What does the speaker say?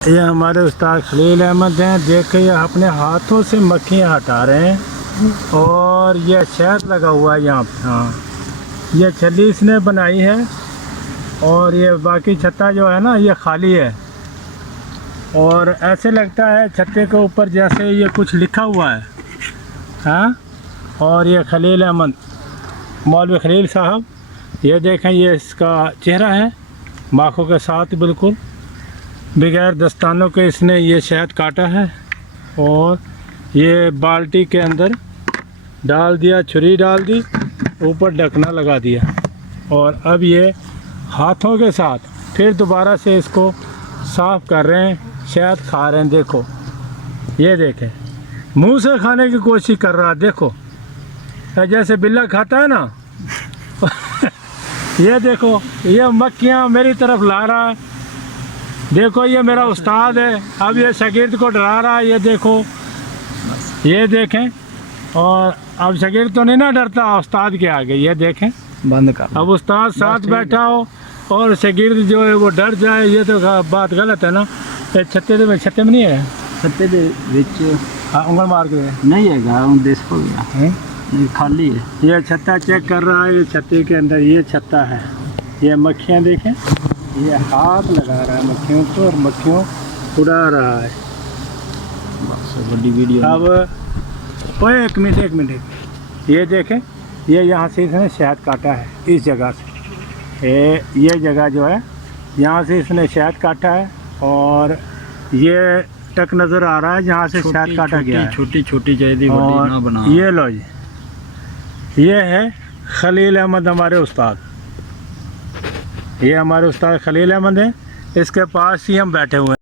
ये हमारे उस्ताद खलील अहमद हैं। देखिए ये अपने हाथों से मक्खियाँ हटा रहे हैं और ये शहद लगा हुआ है यहाँ पे। हाँ, ये छल्ली इसने बनाई है और ये बाकी छत्ता जो है ना ये खाली है और ऐसे लगता है छत्ते के ऊपर जैसे ये कुछ लिखा हुआ है। हाँ, और ये खलील अहमद मौलवी खलील साहब, ये देखें ये इसका चेहरा है माखों के साथ बिल्कुल बगैर दस्तानों के इसने ये शहद काटा है और ये बाल्टी के अंदर डाल दिया, छुरी डाल दी, ऊपर ढकना लगा दिया और अब ये हाथों के साथ फिर दोबारा से इसको साफ़ कर रहे हैं, शहद खा रहे हैं। देखो ये देखें, मुंह से खाने की कोशिश कर रहा है। देखो जैसे बिल्ला खाता है ना ये देखो ये मक्खियाँ मेरी तरफ ला रहा है। देखो ये मेरा उस्ताद है, अब ये शागिर्द को डरा रहा है। ये देखो, ये देखें, और अब शागिर्द तो नहीं ना डरता उस्ताद के आगे। ये देखें, बंद कर। अब उस्ताद साथ बैठा हो और शागिर्द जो है वो डर जाए, ये तो बात गलत है ना। ये छत्ते में नहीं है, छत्ते दे विच उंगल मार के नहीं है, देश हो गया है, खाली है। ये छत्ता चेक कर रहा है। ये छत्ते के अंदर ये छत्ता है, ये मक्खियाँ देखें, ये हाथ लगा रहा है मक्खियों को और मक्खियों उड़ा रहा है। बस बड़ी वीडियो। अब ओए एक मिनट, ये देखें, ये यहाँ से इसने शहद काटा है इस जगह से। ये जगह जो है यहाँ से इसने शहद काटा है और ये टक नज़र आ रहा है जहाँ से शहद काटा गया है। छोटी छोटी चाहिए और ना बना। ये लो जी, ये है खलील अहमद हमारे उस्ताद। ये हमारे उस्ताद खलील अहमद हैं, इसके पास ही हम बैठे हुए हैं।